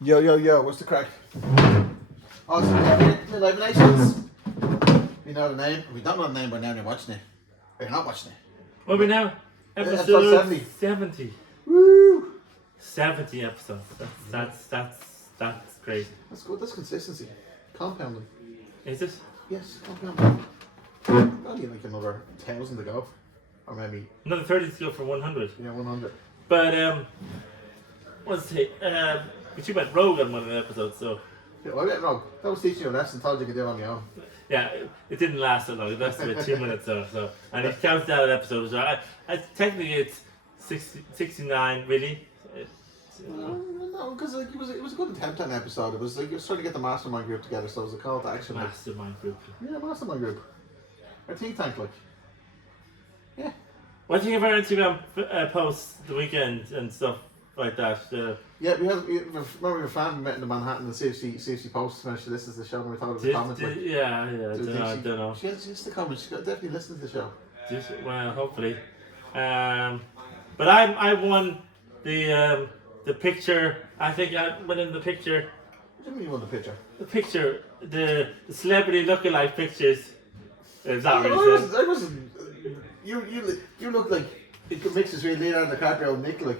Yo, what's the crack? Awesome, the live relations. We know the name. We don't know the name by now, you're watching it. Or you're not watching it. What are we now? Episode Episode 70. 70. Woo! 70 episodes. That's crazy. That's good, that's consistency. Compounding. Is it? Yes, compounding. Only like another 1,000 to go. Or maybe, Another 30 to go for 100. 100. But, what's it? But you went rogue on one of the episodes, so. Yeah, well, I went wrong. That was teaching you a lesson, told you could do it on your own. Yeah, it didn't last that long. It lasted about 2 minutes or so. And it counts down an episode. So technically it's 69, really. No, because like, it was a good attempt on an episode. It was like, you was trying to get the mastermind group together, so it was a call to action. Mastermind group. Yeah, mastermind group. Our think tank, like. Yeah. What do you think of our Instagram posts the weekend and stuff like that? Yeah, remember we were a fan met in the Manhattan and see if she posts when she listens to the show and we thought it was a comment. Like, yeah, I don't know. She has to comment, she's definitely listened to the show. Well, hopefully. But I won the picture. I think I went in the picture. What do you mean you won the picture? The picture, the celebrity lookalike pictures. Is that I really? wasn't. You look like it could mix between Leonardo DiCaprio and Nick. Like,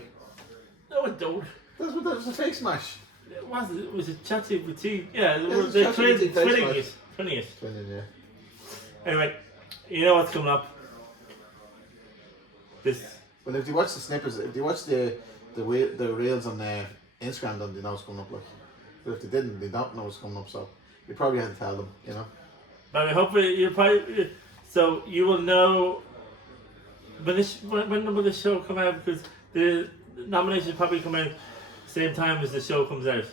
No, I don't. that was a fake smash. It was a chatty petite. Yeah, It was they're chatty petite face twinning smash. it. Twinning it. Twinning, yeah. Anyway, you know what's coming up. This. Well, if you watch the snippets, if you watch the reels on Instagram, then they know what's coming up. Like, but if they didn't, they don't know what's coming up. So you probably had to tell them, you know. But hopefully you probably so you will know when will the show come out, because the nominations probably come out same time as the show comes out.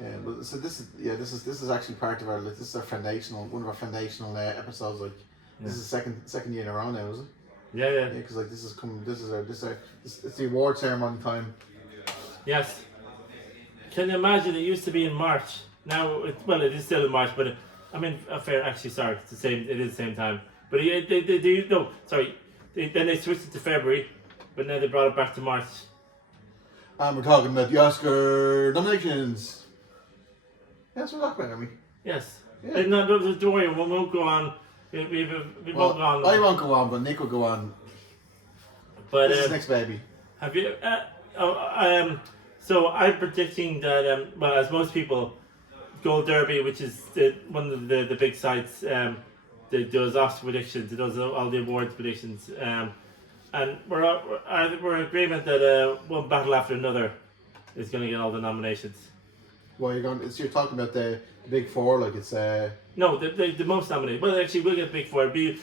Yeah, but so this is actually part of our, like, this is our one of our foundational episodes. Like, this is the second year in a row now, is it? Yeah. Yeah, because like this is the award ceremony time. Yes. Can you imagine? It used to be in March. Now, it is still in March, but actually, sorry, it's the same. It is the same time. But then they switched it to February, but now they brought it back to March. And we're talking about the Oscar nominations. That's what we're talking about, aren't we? Yes. Yeah. No, don't worry, we won't go on. We won't go on. I won't go on, but Nick will go on. But this is next baby. Have you? So I'm predicting that. As most people, Gold Derby, which is one of the big sites, that does Oscar predictions, it does all the awards predictions, and we're in agreement that one battle after another is going to get all the nominations. Well, you're talking about the big four, like it's No, the most nominated. Well, actually, we'll get big four. It'll be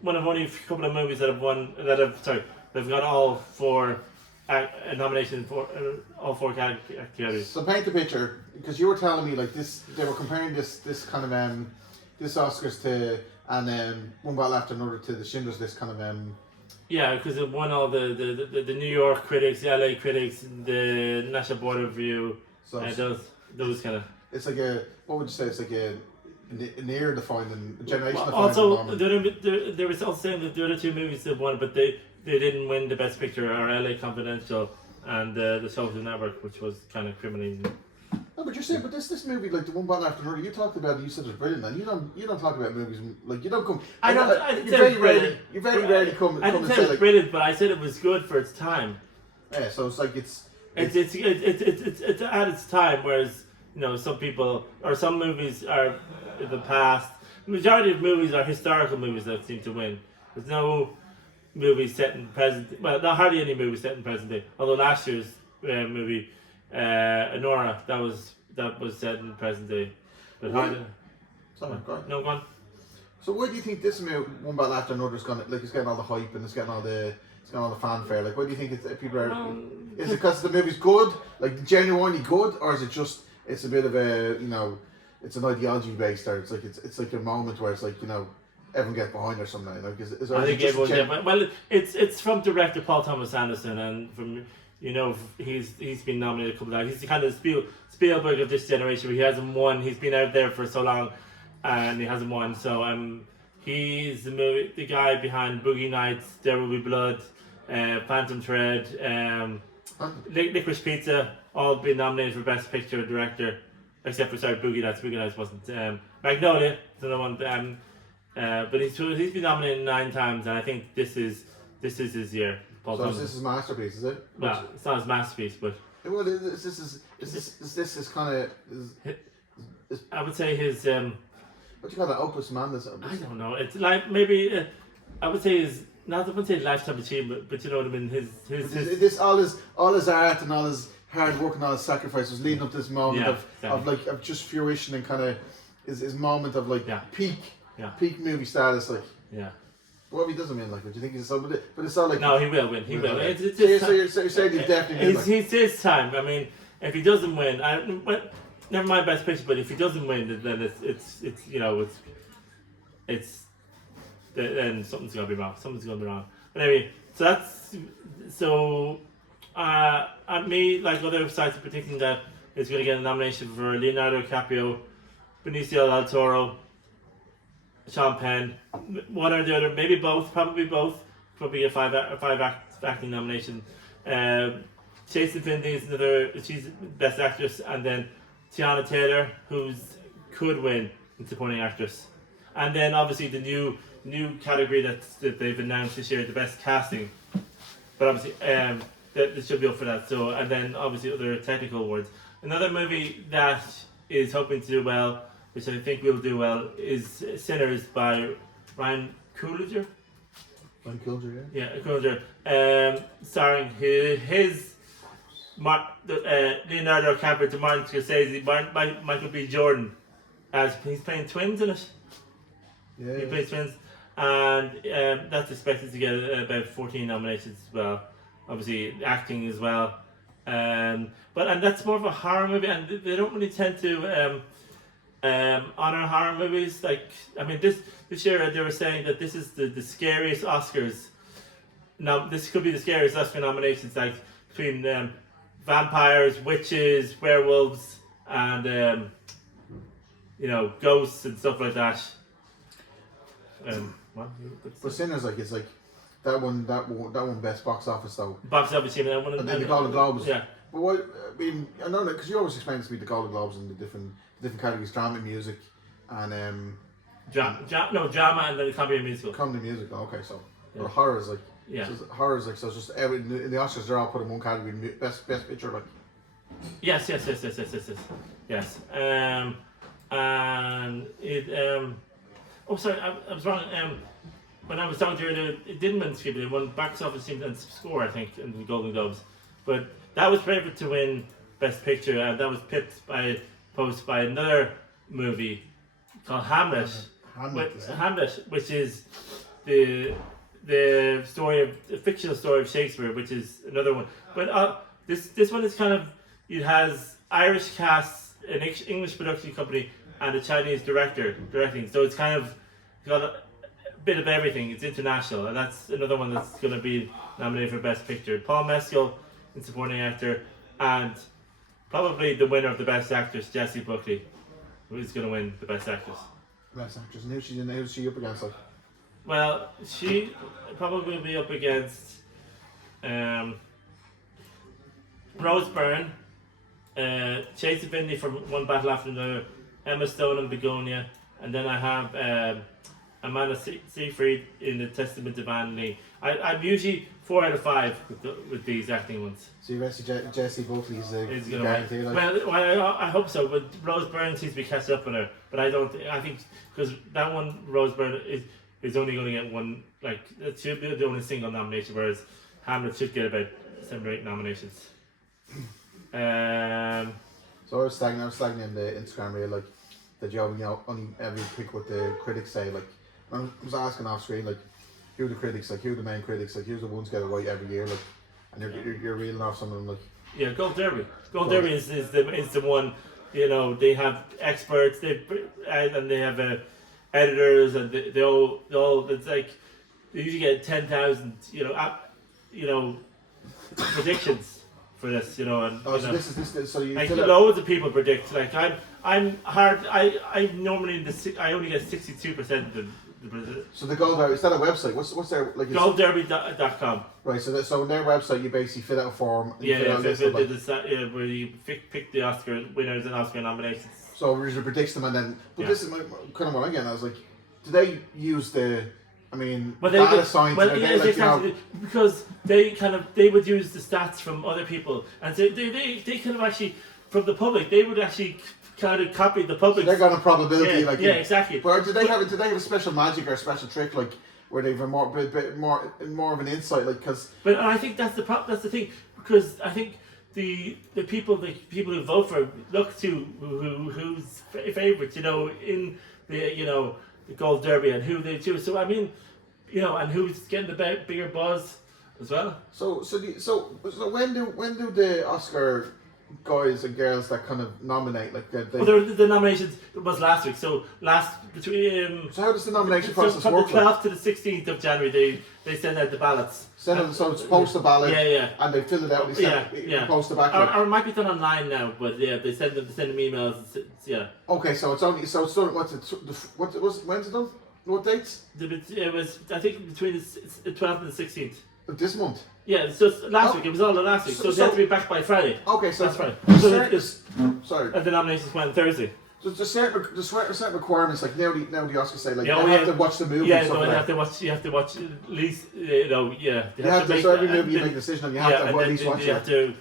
one of only a couple of movies that they've got all four nominations for all four categories. So paint the picture, because you were telling me like this. They were comparing this kind of this Oscars to one battle after another to the Schindler's List kind of Yeah, because it won all the New York critics, the LA critics, the National Board of Review, So those kind of. it's like what would you say? It's like an era defining, a generation defining. Also, there was also saying that the other two movies that won, but they didn't win the Best Picture, are LA Confidential and the Social Network, which was kind of criminally. No, but you're saying, but this movie, like the one battle after another, you talked about it, you said it's brilliant, and you don't talk about movies like you don't come. I don't. You very rarely come. I come didn't and say say it was like, brilliant, but I said it was good for its time. yeah. So it's like it's at its time, whereas some people or some movies are in the past. The majority of movies are historical movies that seem to win. There's no movies set in present. Well, not hardly any movies set in present day. Although last year's movie, Anora, that was set in present day. But Sorry, go on. No, go on. So why do you think this movie, one battle after another, is gonna it's getting all the hype and it's getting all the fanfare? Like, why do you think people are? Is it because the movie's good, like genuinely good, or is it just it's a bit of a it's an ideology based, or it's like a moment where it's like everyone get behind or something like is I think everyone get. Well, it's from director Paul Thomas Anderson, and from he's been nominated a couple of times. He's the kind of Spielberg of this generation, where he hasn't won. He's been out there for so long, and he hasn't won. So he's the guy behind Boogie Nights, There Will Be Blood, Phantom Thread, Licorice Pizza, all been nominated for Best Picture and Director, except for Boogie Nights. Boogie Nights wasn't. Magnolia is another one. But he's been nominated 9 times, and I think this is his year. Paul So Thompson. this is masterpiece, is it? Well, it's not his masterpiece, but Well, this is kind of. I would say his. What do you call that? Opus Mandus? I don't know. It's like maybe I would say his. Not I wouldn't say lifetime achievement, but you know what I mean. His This all his art and all his hard work and all his sacrifice was leading up to this moment of just fruition and kind of his moment of like peak movie status, like. Yeah. What if he doesn't win? Like, do you think he's so? But it's not like. No, he will win. He will. So you're saying he's definitely win. It's his time. I mean, if he doesn't win, never mind Best Picture. But if he doesn't win, then it's you know it's then something's gonna be wrong. Something's gonna be wrong. But anyway, me, like other sites are predicting that it's gonna get a nomination for Leonardo DiCaprio, Benicio del Toro, Sean Penn, one or the other, maybe both, probably both. Probably a five acting nomination. Jason Finley is another. She's Best Actress, and then Tiana Taylor, who's could win in Supporting Actress, and then obviously the new category that they've announced this year, the Best Casting. But obviously, that should be up for that. So, and then obviously other technical awards. Another movie that is hoping to do well, which I think will do well, is Sinners by Ryan Coogler. Ryan Coogler, yeah. Yeah, Coogler. Starring Leonardo DiCaprio to Martin Scorsese, Michael B. Jordan, as he's playing twins in it. Yeah. He plays twins, and that's expected to get about 14 nominations as well. Obviously, acting as well. And that's more of a horror movie, and they don't really tend to honor horror movies. Like, I mean, this year they were saying that this is the scariest Oscars. Now, this could be the scariest Oscar nominations, like between vampires, witches, werewolves, and ghosts and stuff like that. For Sinners, like it's like that one best box office though. Box office, yeah, that one. And then the Golden Globes. Yeah. But what I mean, I know that because you always explain to me the Golden Globes and the different categories: drama, music, and drama, and then comedy and musical. Comedy music. Okay, so but horror is like so it's just every in the Oscars they're all put in one category: best picture, like. Yes. And it Oh, sorry, I was wrong. When I was talking to you, it didn't win Screen, it won box office and score, I think, in the Golden Globes. But that was favourite to win Best Picture, and that was pipped by another movie called Hamlet. Hamlet, which is the fictional story of Shakespeare, which is another one. But this one is kind of, it has Irish cast, an English production company, and a Chinese director directing. So it's kind of got a bit of everything. It's international, and that's another one that's going to be nominated for Best Picture. Paul Mescal in Supporting Actor, and probably the winner of the Best Actress, Jessie Buckley, who is going to win the Best Actress. Best Actress, and who's she up against? Like? Well, she probably will be up against Rose Byrne, Jason Finley from One Battle After Another, Emma Stone and Begonia, and then I have Amanda Seyfried in The Testament of Anne Lee. I'm usually 4 out of 5 with these acting ones. So you reckon Jessie Buckley is going guarantee? Like? Well, I hope so. But Rose Byrne seems to be catching up on her. But I don't. I think because that one, Rose Byrne is only going to get one. Like, it should be the only single nomination, whereas Hamlet should get about 7 or 8 nominations. So I was slagging in the Instagram reel, like, that you only every pick what the critics say. Like, I was asking off screen, like, who are the critics, like, who are the main critics, like, who's the ones get it right every year, like, and you're reeling off some of them, like. Yeah, Gold Derby. Gold Derby is the one. They have experts, and they have editors, and they all. It's like they usually get 10,000, predictions for this, and so you like loads of people predict. Like I'm hard. I normally I only get 62% of So the Gold Derby, is that a website? What's their like? Goldderby.com. Right. So on their website, you basically fill out a form. And Yeah, you fill out a list of, like, where you pick the Oscar winners and Oscar nominations. so it predicts them, and then. But Yeah. this is kind of what I'm getting. I was like, do they use the? I mean, But data science. well, and yeah, they, like, exactly, because they would use the stats from other people, and so they kind of actually from the public they would actually kind of copy the public. they're got a probability, yeah, like yeah, exactly. But do they have a special magic or a special trick, like where they've a bit more of an insight, like because. But I think that's the thing, because I think the people who vote for him look to who's favourites, in the the Gold Derby and who they choose. So I mean, and who's getting the bigger buzz as well. So when do the Oscar guys and girls that kind of nominate, like they Well, the nominations was last week. So between. so how does the nomination So process from work? the 12th to the 16th of January, they send out the ballots. So it's post the ballot, Yeah. and they fill it out. And they post it back. Or it might be done online now, but yeah, they send them emails. Yeah. Okay, so it's only it's done. When's it done? What dates? It was, I think, between the 12th and the 16th. This month. Yeah, it's just last week. It was all the last week, so they have to be back by Friday. Okay, so that's right. Sorry. And the nominations went Thursday. So there's certain requirements, like now the Oscars say, like Yeah, you have to watch the movie. Yeah, and stuff no, like you that. have to watch at least, So every movie you make a decision on, you have to have at least watch you it. have to,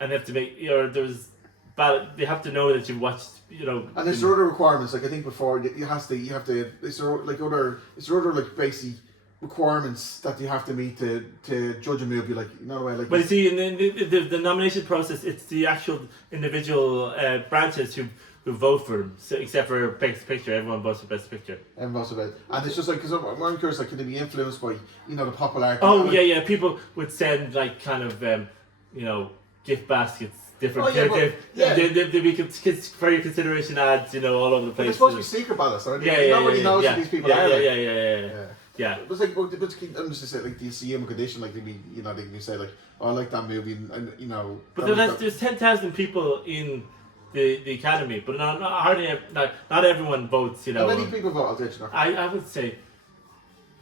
and they have to make, there's ballot. They have to know that you've watched, And there's other requirements, like I think before you have to. It's other like basic requirements that you have to meet to judge a movie, like way, like. But you see, in the nomination process, it's the actual individual branches who vote for them. So except for Best Picture, everyone votes for Best Picture. Everyone votes for it, and it's just like because I'm curious, like, can they be influenced by the popularity? Oh yeah. People would send like kind of gift baskets. Different. They'd be for your consideration ads, all over the place. It's supposed to be secret ballots, right? Nobody knows who these people are. Yeah. It's like, I'm just saying, like, do you see human condition? Like, they can say, like, oh, I like that movie, and But there's 10,000 people in the academy, but not everyone votes. How many people vote? I would say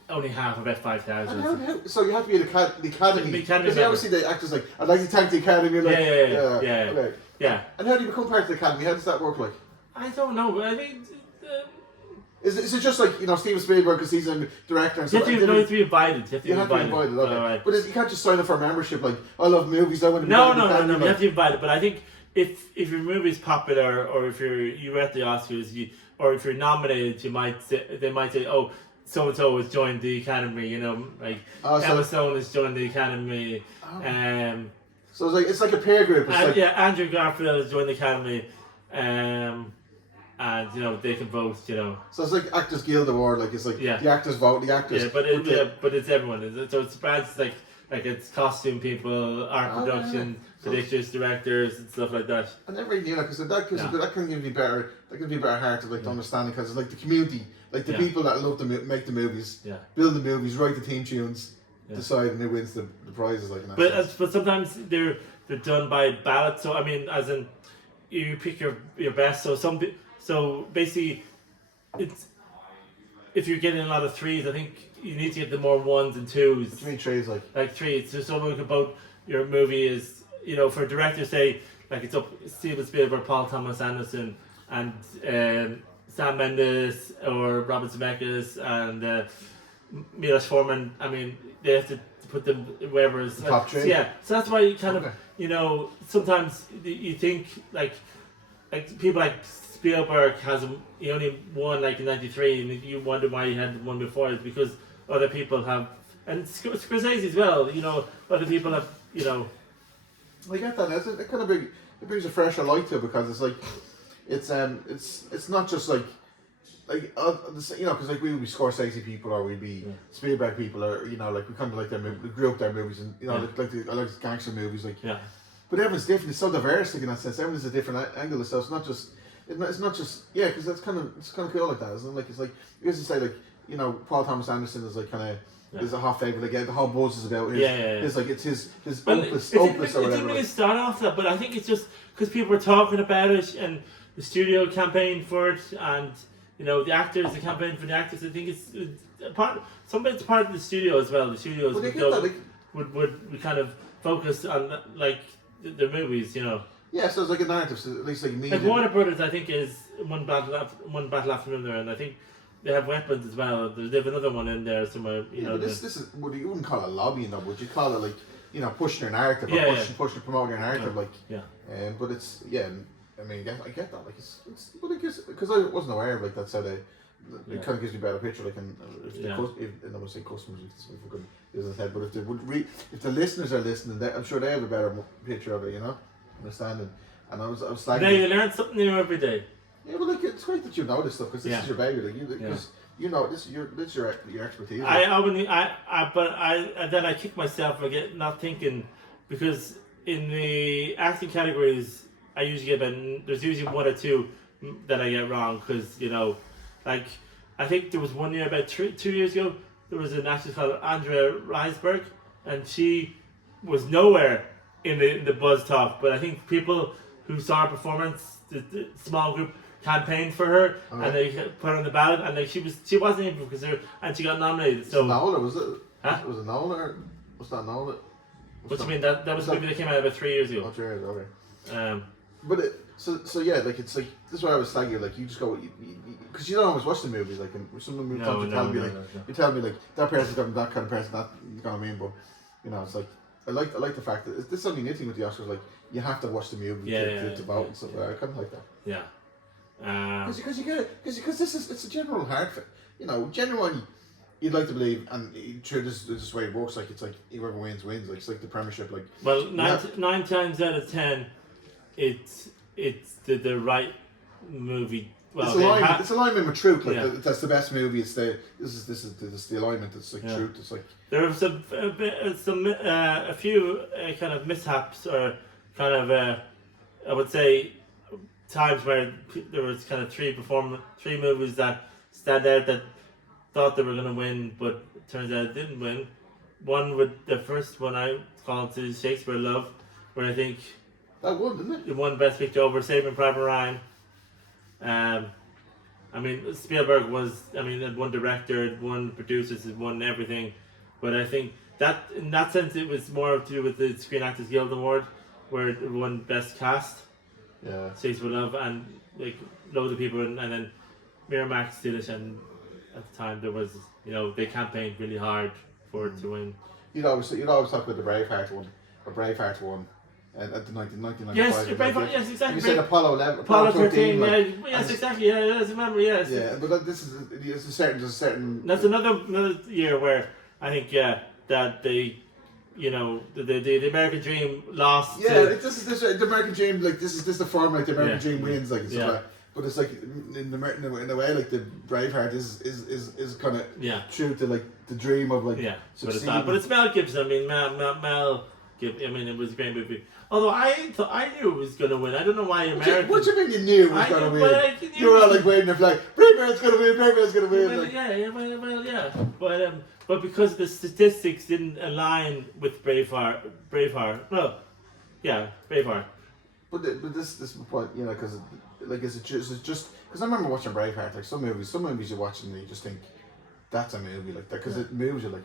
only half, about 5,000. So you have to be the academy. Because obviously the actors like, I'd like to thank the academy. Like, yeah. And how do you become part of the academy? How does that work? Like, I don't know. I mean. Is it just like Steven Spielberg because he's a director? And you have to be invited. You have to be invited. Okay. Right. But you can't just sign up for a membership. Like, I love movies. I want to be. No. You have to be invited. But I think if your movie is popular, or if you're at the Oscars, or if you're nominated, they might say, oh, so and so has joined the academy. Emma Stone has joined the academy. So it's like a peer group. Andrew Garfield has joined the academy. And they can vote. So it's like Actors Guild Award. Like, it's like the actors vote. The actors. Yeah, but it's everyone. So it's brands like it's costume people, art production, producers, directors, and stuff like that. And every because that can give you better. That can be better heart to understanding, because it's like the community, like the people that love to make the movies, build the movies, write the theme tunes, decide who wins the prizes. Like, but sometimes they're done by ballot. So I mean, as in you pick your best. So basically, it's if you're getting a lot of threes, I think you need to get the more ones and twos. What do you mean threes, like threes? So something about your movie is, for directors, say like it's up Steven Spielberg, Paul Thomas Anderson, and Sam Mendes or Robert Zemeckis and Milos Forman. I mean, they have to put them wherever is top three. Yeah, so that's why you kind of sometimes you think like people like Spielberg he only won like in '93, and you wonder why he had one before. It's because other people have, and Scorsese as well. Other people have. I get that. It kind of brings a fresher light to it, because it's like it's not just like because like we would be Scorsese people, or we'd be Spielberg people, or like we kind of like their we grew up their movies, and I like the gangster movies, like. Yeah. But everyone's different. It's so diverse, like, in that sense. Everyone's a different angle. So it's not just. Because it's kind of cool like that, isn't it? Like, it's like you used to say, like, Paul Thomas Anderson is like kind of is a hot favorite. Like, the whole buzz is about his. It's like it's his opus or whatever. It didn't really start off that, but I think it's just because people were talking about it and the studio campaigned for it, and the actors, the campaign for the actors. I think it's a part. Some of it's part of the studio as well. The studios But they get that, like, would kind of focus on like the movies. yeah, so it's like a narrative, so at least like me. Like Warner Brothers, I think is one battle after another, and I think they have weapons as well. They have another one in there somewhere. But this is what you wouldn't call it lobbying, though. Would you call it like pushing your narrative, or Yeah, pushing promoting your narrative, like yeah. But it's I mean, I get that, like it's but because I wasn't aware of like that's how it kind of gives me a better picture, like and I don't want to say customers, use his head, but if they if the listeners are listening, I'm sure they have a better picture of it, understanding. And I was like, now you learn something new every day. Yeah, but like it's great that you know this stuff because this is your baby, like because this is your expertise. Then I kick myself for not thinking, because in the acting categories I usually get there's usually one or two that I get wrong, because like I think there was one year about 2 years ago there was an actress called Andrea Riseborough, and she was nowhere in the buzz top, but I think people who saw her performance, the small group, campaigned for her, and they put her on the ballot, and like she wasn't even considered, and she got nominated. So Nola, was it? Huh? Was it Nola, or was that Nola? What do you mean? That was a movie that came out about 3 years ago. Oh, 3 years, okay. But so yeah, like it's like this is why I was saying, like you just go because you don't always watch the movies, like and some of them you tell me like that person's got that kind of person, that you know what I mean, but it's like I like the fact that this is only anything with the Oscars, like you have to watch the movie to vote and stuff. I kind of like that. Yeah. Because you get it, because it's a general hard fit. Genuinely, you'd like to believe, and sure, this is the way it works. Like it's like whoever wins. Like it's like the Premiership. Like well, 9 times out of 10, it's the right movie. Well, it's alignment with truth. Like that's the best movie. It's this is the alignment. It's like truth. It's like there are a few kind of mishaps, or kind of I would say times where there was kind of three movies that stand out that thought they were going to win, but it turns out it didn't win. One with the first one I called to Shakespeare Love, where I think that won, didn't it? It won Best Picture over Saving Private Ryan. I mean, Spielberg it won director, it won producers, it won everything, but I think that in that sense it was more to do with the Screen Actors Guild Award, where it won Best Cast. Yeah. Shakespeare Love, and like loads of people, and then Miramax did it, and at the time there was they campaigned really hard for it to win. You'd always talk about the Braveheart one, and at the 1995. Yes, Braveheart. Yes, exactly. You said Apollo 11, Apollo 13. Yes, exactly. Yeah, I remember. Yes. Yeah, but this is there's a certain. That's another year where I think that they. The American Dream lost. Yeah, this is the American Dream. Like this is the format. The American Dream wins. Like but it's like in a way, like the Braveheart is kind of true to like the dream of like. Yeah, but it's not. But it's Mel Gibson. I mean, Mel Gibson. I mean, it was a great movie. Although I knew it was going to win. I don't know why American. What do you mean you knew it was going to win? You were all like waving your flag. Braveheart's going to win. Braveheart's going to win. Well, yeah. But because the statistics didn't align with Braveheart. Braveheart. But this is the point, because like is it just because I remember watching Braveheart, like some movies you watch and you just think that's a movie like that because it moves you, like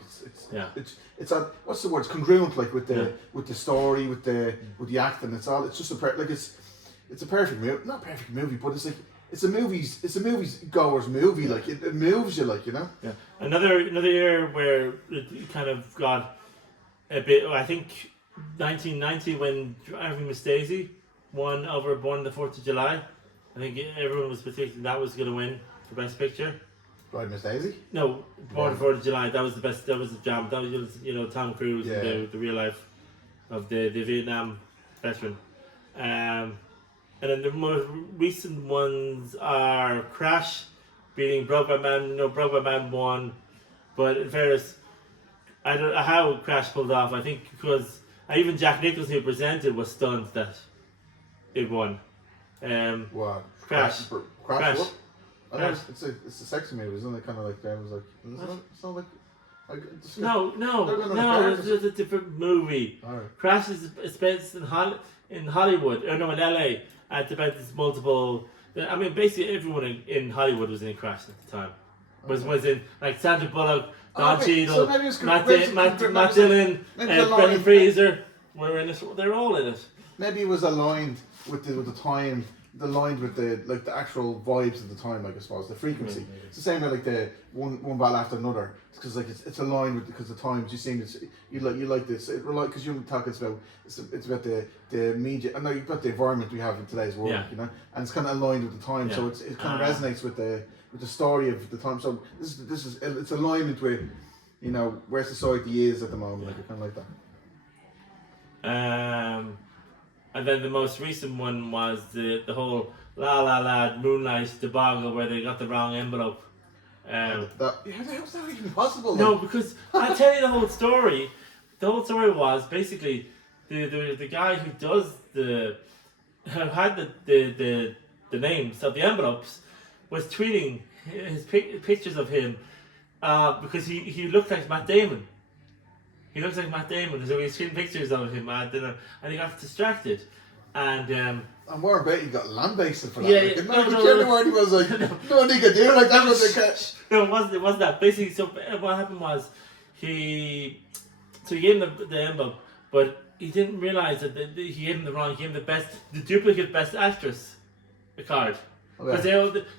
it's a what's the word, it's congruent, like with the story, with the acting, it's just a perfect movie, not perfect movie, but it's like it's a movie's goer's movie, like it moves you, like Yeah. Another year where it kind of got a bit. I think 1990 when Driving Miss Daisy won over Born on the 4th of July. I think everyone was predicting that was going to win for Best Picture. Driving Miss Daisy? No, Born on the 4th of July. That was the best. That was the jam. That was Tom Cruise and the real life of the Vietnam veteran. And then the more recent ones are Crash beating Brokeback Man. Brokeback Man won, but in fairness, I don't know how Crash pulled off. I think because even Jack Nicholson, who presented, was stunned that it won. What? Crash. Crash. What? I know it's a sexy movie, isn't it? Kind of like I was like, it's not like. No, it's a different movie. Right. Crash is based in Hollywood, or no, in LA. It's about this multiple I mean, basically everyone in Hollywood was in Crash at the time. Was in like Sandra Bullock, Don Cheadle, Matt Dillon, Brendan Fraser. Were in it. They're all in it. Maybe it was aligned with the time, aligned with the actual vibes of the time. Like I suppose the frequency. It's the same way like the one battle after another. Because like it's aligned with because the times you seem you like this because you're talking about it's about the media and you've got the environment we have in today's world, you know, and it's kind of aligned with the time, so it kind of resonates with the story of the time. So this is it's alignment with, you know, where society is at the moment, like kind of like that. And then the most recent one was the whole La La La Moonlight debacle where they got the wrong envelope. How's that even possible? No, because I'll tell you the whole story. The whole story was basically the guy who does who had the names of the envelopes was tweeting his pictures of him because he looked like Matt Damon. He looks like Matt Damon, so he's tweeting pictures of him at dinner, and he got distracted. And Warren Beatty got lambasted for that. Yeah, like, no, he was like, no nigga, do like that was the catch. No, it wasn't that. Basically, so what happened was he gave him the envelope, but he didn't realize that he gave him the wrong. He gave him the duplicate best actress, the card, because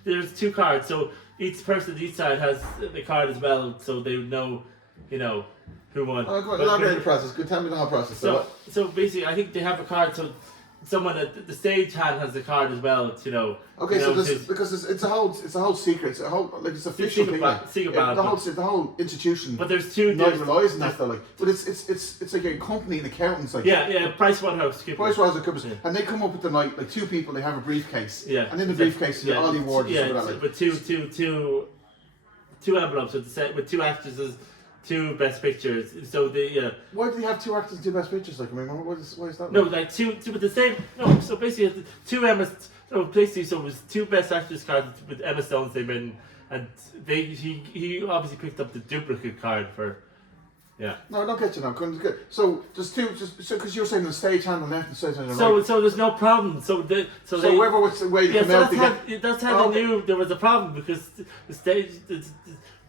there's two cards, so each person on each side has the card as well, so they would know, you know, who won. Oh, go on, elaborate the process. Good, tell me the whole process. So basically, I think they have a card. So someone at the stage hand has the card as well. You know. Okay, so because it's a whole secret. It's a whole it's official thing. The whole institution. But there's two. Not relies on that though. Like, but it's like a company and accountants. Like Pricewaterhouse, and they come up with the night like two people. They have a briefcase. Yeah. And in the briefcase, you get all the awards. Yeah. And like. But two envelopes with two actresses. Two best pictures. So why do they have two actors and two best pictures? Like, I mean, why is that? No, like two with the same. No, so basically two Emma. So basically, so it was two best actress cards with Emma Stone's name in, and he obviously picked up the duplicate card for. Yeah. No, I don't get you now. So there's two, because you're saying the stage hand on left and stage hand on right. So there's no problem. So whoever was the way to come out. That's how they knew there was a problem because the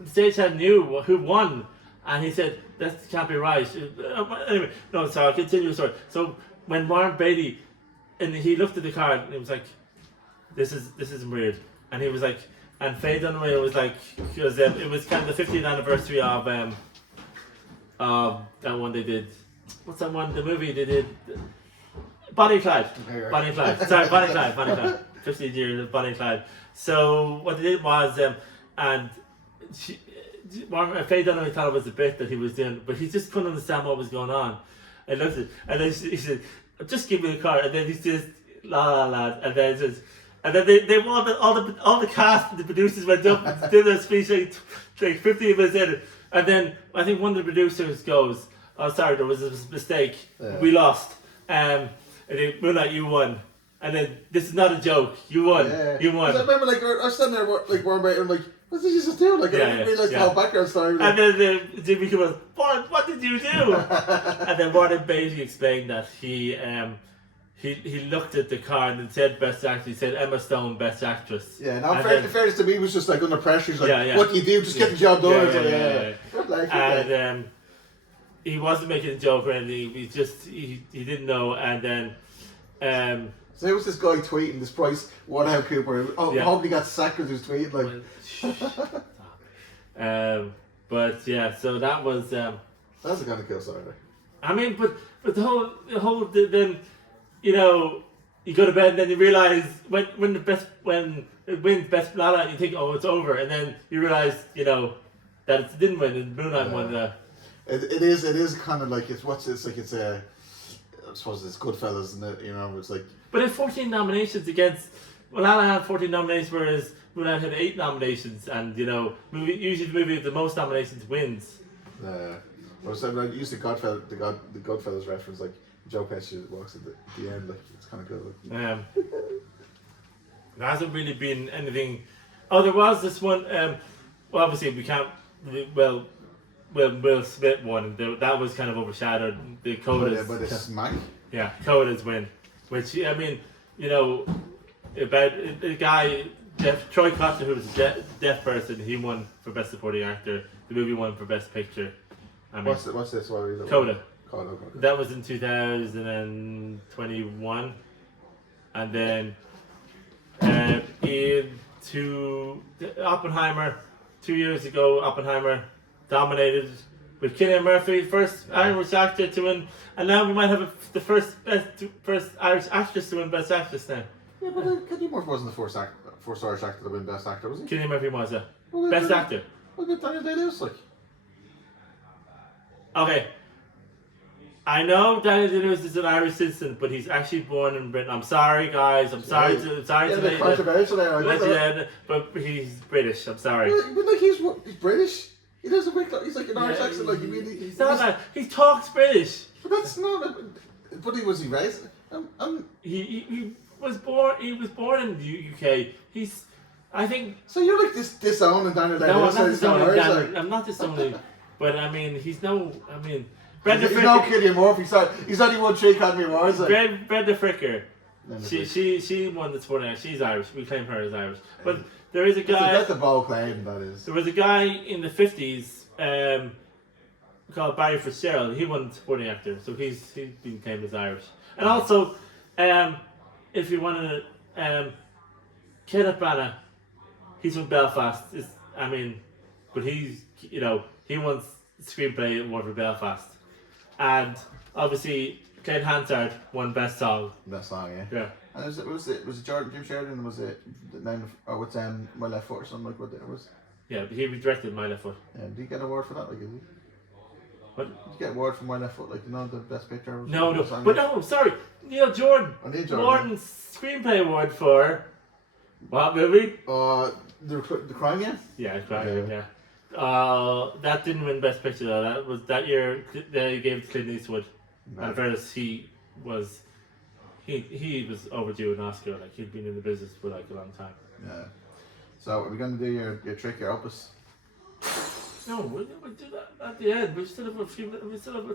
stage hand knew who won. And he said, that can't be right. Anyway, no, sorry, I'll continue the story. So when Warren Beatty, and he looked at the card and he was like, this is weird. And he was like, and Faye Dunaway was like, because it was kind of the 50th anniversary of that one they did. What's that one? The movie they did? Bonnie and Clyde. Bonnie and Clyde. Sorry, Bonnie and Clyde. 50th year of Bonnie and Clyde. So what they did was, and Faye Dunaway thought it was a bit that he was doing, but he just couldn't understand what was going on. And looked at, and then he said, "Just give me the card." And then he says, "La la la," and then he says, and then they all the cast and the producers went up and did their speech like 15 minutes in, and then I think one of the producers goes, "Oh, sorry, there was a mistake. We lost. And then Moonlight, you won." And then this is not a joke. You won. Yeah. You won. I remember, like, I was sitting there, like, Warren Beatty, and I'm like, what did you just do? Like, I didn't realise the whole background story. Like. And then Jimmy goes, what did you do? And then Warren Beatty explained that he looked at the card and said best actress. He said Emma Stone, best actress. Yeah, now fairness to me, he was just like under pressure. He's like, what do you do? Just get the job done. And he wasn't making a joke or anything. He didn't know. And then. So there was this guy tweeting this Bryce Waterhouse Cooper. I hope he got sacked with his tweet. Like, but yeah, so that was. That's a kind of kill story. I mean, but the whole then, you know, you go to bed and then you realize when it wins best Lala, you think, oh, it's over, and then you realize, you know, that it didn't win and Moonlight won. It is kind of like it's a. I suppose it's Goodfellas, and you know, it's like. But it's 14 nominations against. Well, Lala had 14 nominations, whereas Moonlight had 8 nominations, and you know, usually the movie with the most nominations wins. Well, so I used the Goodfellas reference, like Joe Pesci walks at the end, like it's kind of good. There hasn't really been anything. Oh, there was this one. Well, obviously we can't. Well, Will Smith won. That was kind of overshadowed. The Coda's. But the smack. Yeah, Coda's win. Which, I mean, you know, about a guy, Troy Kotsur, who was a deaf person. He won for Best Supporting Actor. The movie won for Best Picture. I mean, what's this? What is it? Coda. Coda. Okay. That was in 2021, and then into Oppenheimer 2 years ago. Oppenheimer dominated with Cillian Murphy, first Irish actor to win, and now we might have the first Irish actress to win Best Actress now. Yeah, but Cillian Murphy wasn't the first Irish actor to win Best Actor, was he? Cillian Murphy was Well, Best Actor. Look at Daniel Day-Lewis, like. Okay. I know Daniel Day-Lewis is an Irish citizen, but he's actually born in Britain. I'm sorry, guys. I'm sorry to the controversial there. but he's British. I'm sorry. But like he's British. He doesn't make he's like an Irish accent. Like he's not that. He talks British. But that's not. But he was raised. He was born. He was born in the UK. I think. So you're like disowning Daniel Day-Lewis. No, I'm not disowning Daniel. I'm not disowning. But I mean, he's no. I mean. He's no Cillian Murphy. He's only won 3 Academy Awards. Like. Brenda Fricker. She won the supporting actor. She's Irish. We claim her as Irish. But there is a guy. That's a bold claim. That is. There was a guy in the 50s called Barry Fitzgerald. He won supporting actor, so he's been claimed as Irish. And also, if you want to, Kenneth Branagh, he's from Belfast. But he won screenplay award for Belfast. And obviously, Ken Hansard won Best Song. Best Song, yeah. Yeah. And was it Jim Sheridan? Was it the name of what's My Left Foot or something like what it was? Yeah, but he directed My Left Foot. Yeah, did he get an award for that? Like, is he? What? Did you get an award for My Left Foot? Like, the best picture? No. But no, sorry. Neil Jordan. Won screenplay award for what movie? The Crime Game? Yeah, Crime Game, yeah. That didn't win Best Picture though. That year they gave it to Clint Eastwood. No. And first he was overdue an Oscar. Like he'd been in the business for like a long time. Yeah. So are we going to do your trick, your opus? No, we'll do that at the end. We still have 12 minutes left.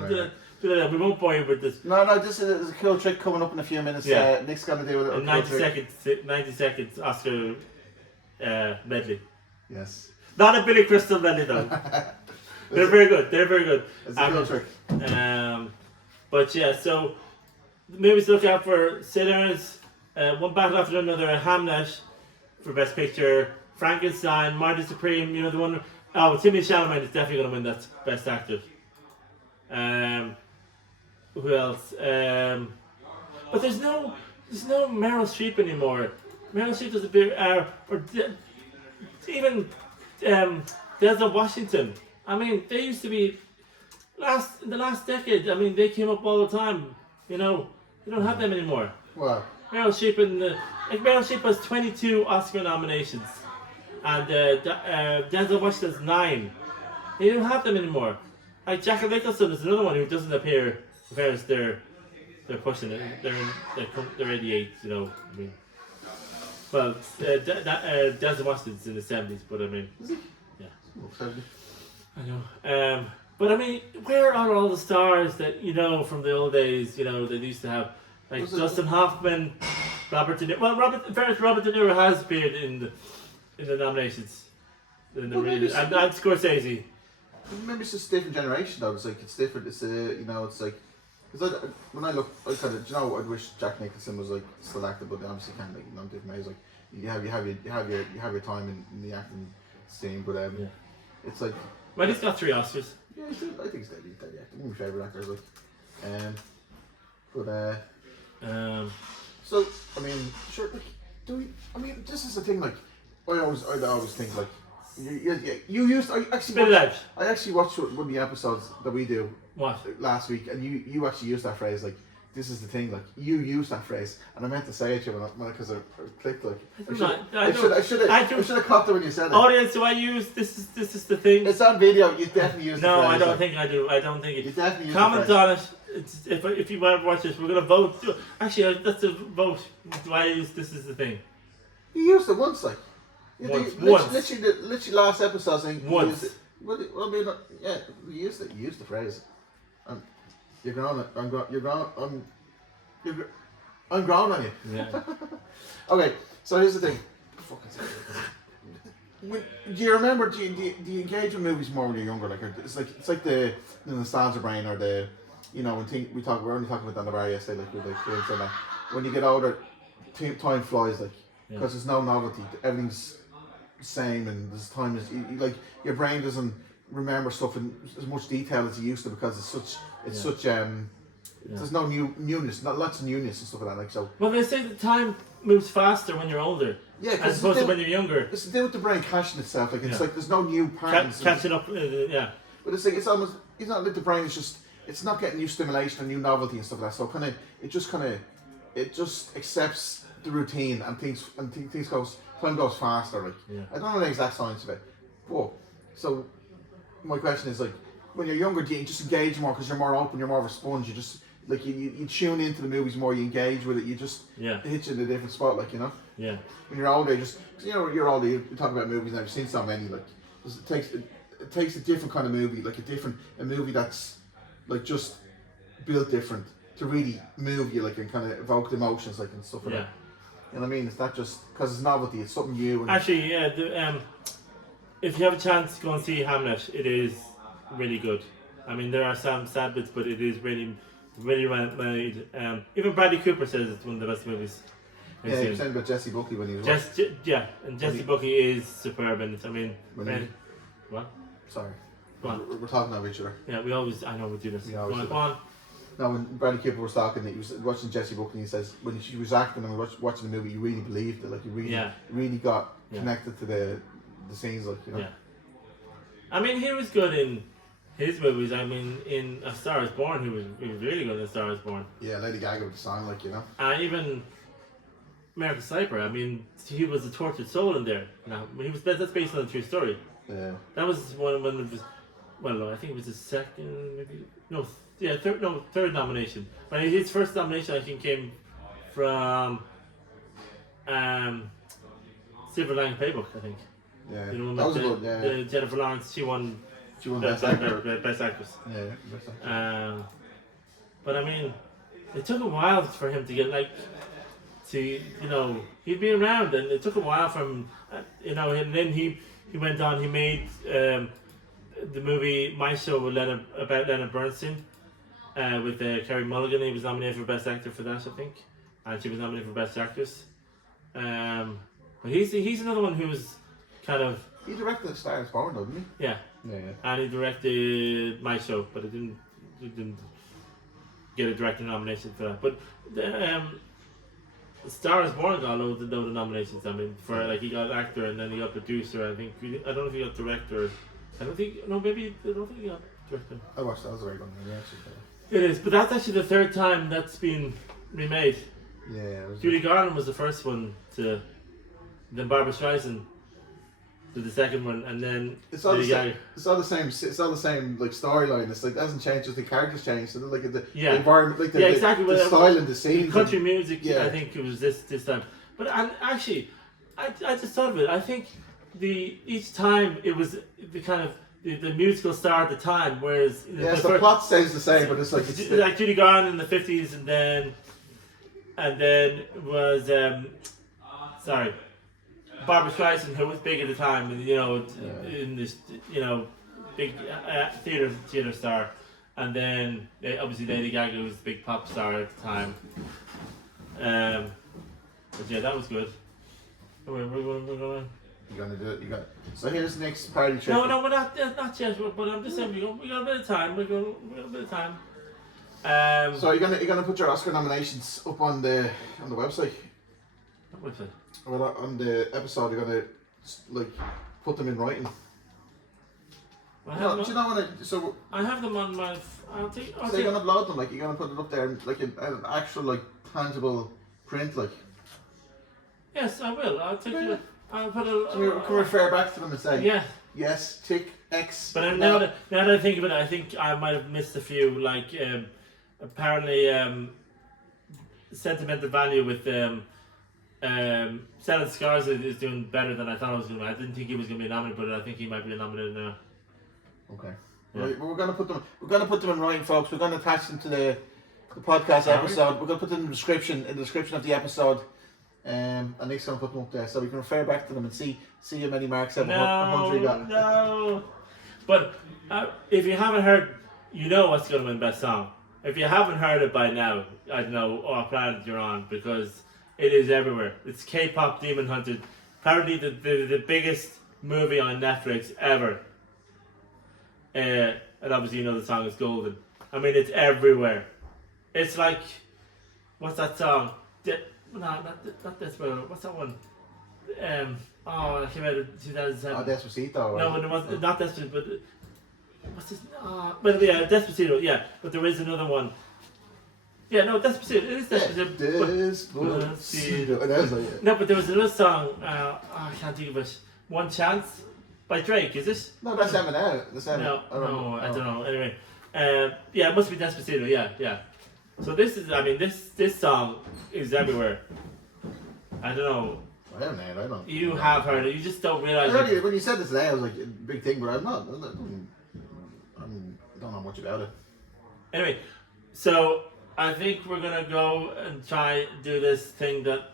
We'll do that. We won't bore you with this. No. This is a cool trick coming up in a few minutes. Yeah. Nick's going to do it. 90 seconds Oscar medley. Yes. Not a Billy Crystal medley though. They're very good. It's a cool trick. But yeah, so the movies to look out for: Sinners, One Battle After Another, Hamlet for Best Picture, Frankenstein, Marty Supreme. You know the one. Oh, Timothée Chalamet is definitely going to win that Best Actor. Who else? But there's no Meryl Streep anymore. Meryl Streep does a bit, even Denzel Washington. I mean, they used to be in the last decade. I mean, they came up all the time. You know, they don't have them anymore. Wow. Meryl Streep Meryl Streep has 22 Oscar nominations, and Denzel Washington has 9. They don't have them anymore. Like Jack Nicholson is another one who doesn't appear. Whereas they're pushing it. They're 88. You know, I mean. Well, Denzel Washington's in the 70s, but I mean, is he? Yeah. Oh, I know. But I mean, where are all the stars that you know from the old days? You know, they used to have like Dustin Hoffman, Robert De Niro. Well, Robert De Niro has appeared in the nominations, and Scorsese. Maybe it's just a different generation though. It's different. It's it's like. Because when I look, I kind of, I wish Jack Nicholson was like still active, but they obviously can't. Like, different ways. Like you have your time in the acting scene, but it's like. Well, he's got 3 Oscars. Yeah, I think he's dead acting. One of my favourite actors, like. So I mean, sure. Like, do we? I mean, this is the thing. Like, I always think like. You used. I actually watched one of the episodes that we do. What? Last week, and you actually used that phrase. Like, this is the thing. Like, you used that phrase, and I meant to say it to you because I clicked. Like, I should have caught it when you said it. Audience, do I use this is the thing? It's on video. You definitely use. No, the phrase, I don't think I do. I don't think it. You definitely use. Comment on it. If you want to watch this, we're gonna vote. Actually, that's a vote. Do I use this is the thing? You used it once, like. Once. Literally last episode saying once. Well, I mean, yeah, you used it. You used the phrase. You're going. I'm grown on you. Yeah. Okay, so here's the thing. Do you remember? Do you engage with movies more when you're younger? Like it's like the nostalgia brain or the, you know, we're only talking about that in the bar yesterday, like with like kids and that. When you get older, time flies, like, because there's no novelty. Everything's the same, and there's time is like your brain doesn't remember stuff in as much detail as it used to, because it's such there's no newness, not lots of newness and stuff like that. Like, so. Well, they say that time moves faster when you're older. Yeah, as opposed to when you're younger. It's to do with the brain caching itself. Like it's like there's no new patterns. Catching up, yeah. But it's like it's not like the brain is just, it's not getting new stimulation and new novelty and stuff like that. So it just accepts the routine, and time goes faster. Like I don't know the exact science of it. But so my question is, like, when you're younger, do you just engage more because you're more open, you're more of a sponge? You just like you tune into the movies more, you engage with it, you just it hits you in a different spot, like, you know. Yeah. When you're older, you're older. You talk about movies now. You've seen so many. Like it takes a different kind of movie, like a movie that's like just built different to really move you, like, and kind of evoke the emotions, like, and stuff like that. You know what I mean? It's not just because it's novelty. It's something new. And actually, yeah. If you have a chance to go and see Hamlet, it is really good. I mean, there are some sad bits, but it is really, really well made. Even Bradley Cooper says it's one of the best movies. Yeah, he was saying about Jesse Buckley when he was. And Jesse Buckley is superb in it. I mean, what? Sorry. Go on. We're talking over each other. Yeah, I know we do this. Go on. No, when Bradley Cooper was talking, he was watching Jesse Buckley, and he says when she was acting and watching the movie, you really believed it, like you really got connected to the scenes, like, you know. Yeah. I mean, he was good in his movies. I mean, in A Star Is Born, he was really good in A Star Is Born. Yeah, Lady Gaga with the song, like, you know. And even American Sniper. I mean, he was a tortured soul in there. Now, that's based on a true story. Yeah. That was one of his. Well, no, I think it was his second, maybe third nomination. But his first nomination, I think, came from Silver Lining Playbook, I think. Yeah, you know, that was good. Yeah, Jennifer Lawrence, she won Best Actor. Best Actress. Yeah, Best Actress. But I mean, it took a while for him to get he'd been around, and it took a while for him, and then he went on. He made the movie My Show with about Leonard Bernstein, with Carey Mulligan. He was nominated for Best Actor for that, I think, and she was nominated for Best Actress. But he's another one who's kind of. He directed Star Is Born, didn't he? Yeah. And he directed My Show, but it didn't get a director nomination for that. But Star Is Born got loads of nominations. I mean, for he got actor, and then he got producer. I don't know if he got director. I don't think he got director. I watched that. That was a very good movie, actually. It is, but that's actually the third time that's been remade. Yeah. Judy Garland was the first one to. Then Barbra Streisand did the second one, and then it's all the same. It's all the same like storyline. It's like it hasn't changed, just the characters changed. So like the environment, like the style and the scenes. Country music. I think it was this time. But actually, I just thought of it. I think each time it was the kind of the musical star at the time, whereas the plot stays the same, but it's like Judy Garland in the 50s, and then was Barbra Streisand, who was big at the time, in this, big theater star, and then obviously Lady Gaga was a big pop star at the time. But yeah, that was good. We're going. You're gonna do it. You got. So here's the next party trick. No, we're not yet. But I'm just saying we got a bit of time. We got a bit of time. So you're gonna put your Oscar nominations up on the website. What website? Well, on the episode, you're gonna put them in writing. Do you know what? I have them on my. So you're gonna upload them, you're gonna put it up there, in an actual printable print, Yes, I will. I'll take it. I'll put it. So we can refer back to them and say, yes, tick X. But now that I think of it, I think I might have missed a few. Apparently, Sentimental Value with Selling Scars is doing better than I thought it was going to be. I didn't think he was going to be nominated, but I think he might be nominated now. Okay. Yeah. Right, well, we're going to put them in writing, folks. We're going to attach them to the the podcast Are we? episode. We're going to put them in the description of the episode. And Nick's going to put them up there so we can refer back to them and see how many marks Hunter got. No. But if you haven't heard, you know what's going to win best song. If you haven't heard it by now, I don't know what planet you're on, because it is everywhere. It's K-pop Demon Hunter, apparently the biggest movie on Netflix ever. And obviously you know the song is Golden. I mean, it's everywhere. It's like, what's that song? Not Desperado. What's that one? It came out in 2007. Oh, Despacito. No, but it was not Despacito, but what's this? But yeah, Despacito. Yeah, but there is another one. Yeah, no, Despacito. It is Despacito. Despacito. No, but there was another song. I can't think of it. One Chance by Drake. Is it? No, that's Eminem. No, I don't know. Anyway, yeah, it must be Despacito. Yeah. So this is, I mean, this song is everywhere. I don't know. I don't. You have heard it. You just don't realize. When you said this today, I was like, big thing, but I don't know much about it. Anyway, so I think we're gonna go and try do this thing that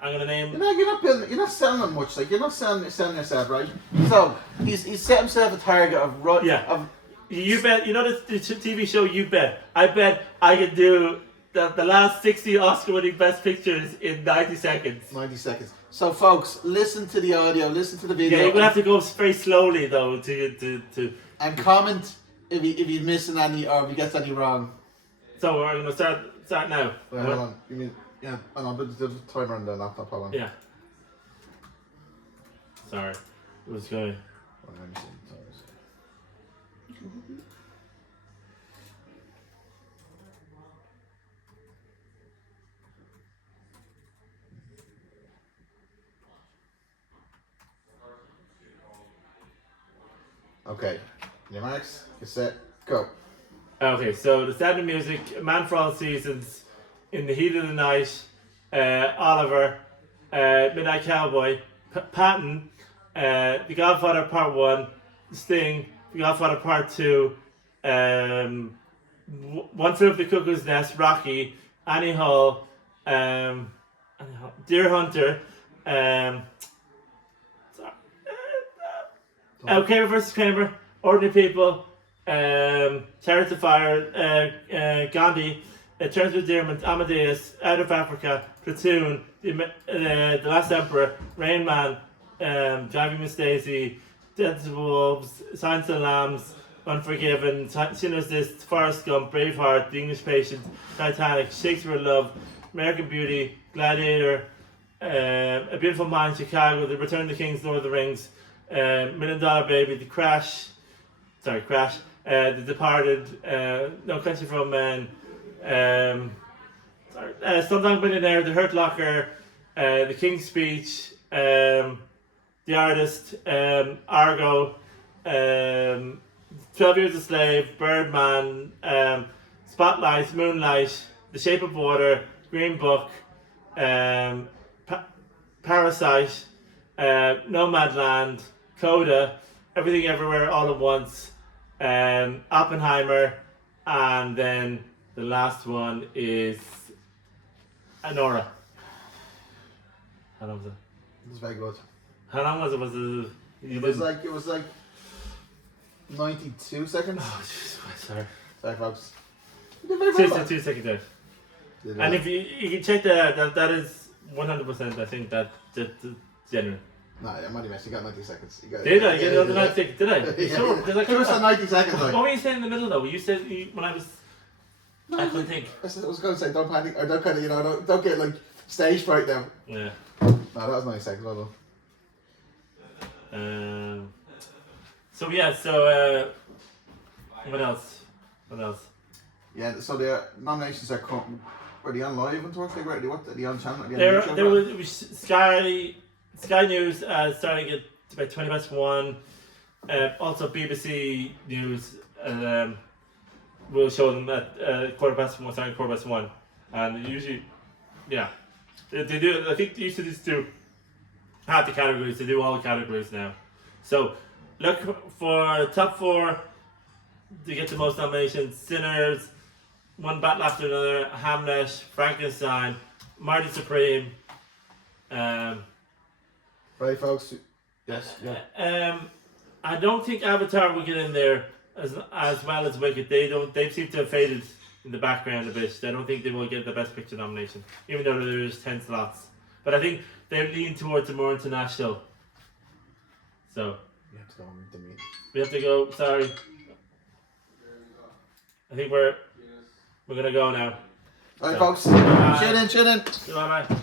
I'm gonna name. You're not selling them much. Like, you're not selling yourself, right? So he's set himself a target of right. Yeah. You bet. You know the TV show. You bet. I bet I can do the last 60 Oscar-winning Best Pictures in 90 seconds. 90 seconds. So, folks, listen to the audio, listen to the video. Yeah, you're gonna have to go very slowly though to. And comment if he's missing any or if he gets any wrong. So we're gonna start now. Wait, hold on. You mean and I'll put the timer on the laptop. Hold on. Yeah. Sorry, it was going. Well, let me see. Okay, your marks, get set, go. Okay, so the Sound of Music, A Man for All Seasons, In the Heat of the Night, Oliver, Midnight Cowboy, Patton, The Godfather Part 1, Sting, The Godfather Part 2, One Flew Over the Cuckoo's Nest, Rocky, Annie Hall, Deer Hunter, Kramer vs. Kramer, Ordinary People, Chariots of Fire, Gandhi, Terms of Endearment, Amadeus, Out of Africa, Platoon, The Last Emperor, Rain Man, Driving Miss Daisy, Dead to Wolves, Silence of the Lambs, Unforgiven, Schindler's List, Forrest Gump, Braveheart, The English Patient, Titanic, Shakespeare in Love, American Beauty, Gladiator, A Beautiful Mind, Chicago, The Return of the Kings, Lord of the Rings, $1 Million Baby, Crash, The Departed, No Country for Old Men, Slumdog Millionaire, The Hurt Locker, The King's Speech, The Artist, Argo, 12 Years a Slave, Birdman, Spotlight, Moonlight, The Shape of Water, Green Book, Parasite, Nomadland, Coda, Everything Everywhere All at Once, Oppenheimer, and then the last one is Anora. How long was it? It was very good. How long was it? It was like 92 seconds. Oh, Jesus Christ, sorry. Sorry, folks. 2 seconds there. And if you can check that is 100%. I think that's genuine. No, I'm only messing. You got 90 seconds. Did I get another 90 seconds? Did I? Sure. Because I It was 90 seconds. Like. What were you saying in the middle though? You said when I was. No, I couldn't think. I was going to say don't panic or don't kind of don't get like stage fright now. Yeah. No, that was 90 seconds. Well done. So yeah. So what else? Yeah. So the nominations are were they on live on Thursday? Were they on channel? There was Sky News starting at about 20 past 1. Also BBC News will show them at 1:15, and usually, yeah, they do. I think they used to just do half the categories. They do all the categories now. So look for top 4 to get the most nominations: Sinners, one battle after another. Hamlet, Frankenstein, Marty Supreme. Right, folks. Yes. Yeah. I don't think Avatar will get in there as well as Wicked. They seem to have faded in the background a bit. I don't think they will get the Best Picture nomination, even though there's 10 slots. But I think they lean towards a more international. So You have to go on the meeting. we have to go. Sorry, I think we're gonna go now. All right, So, folks. bye. Tune in. Bye bye.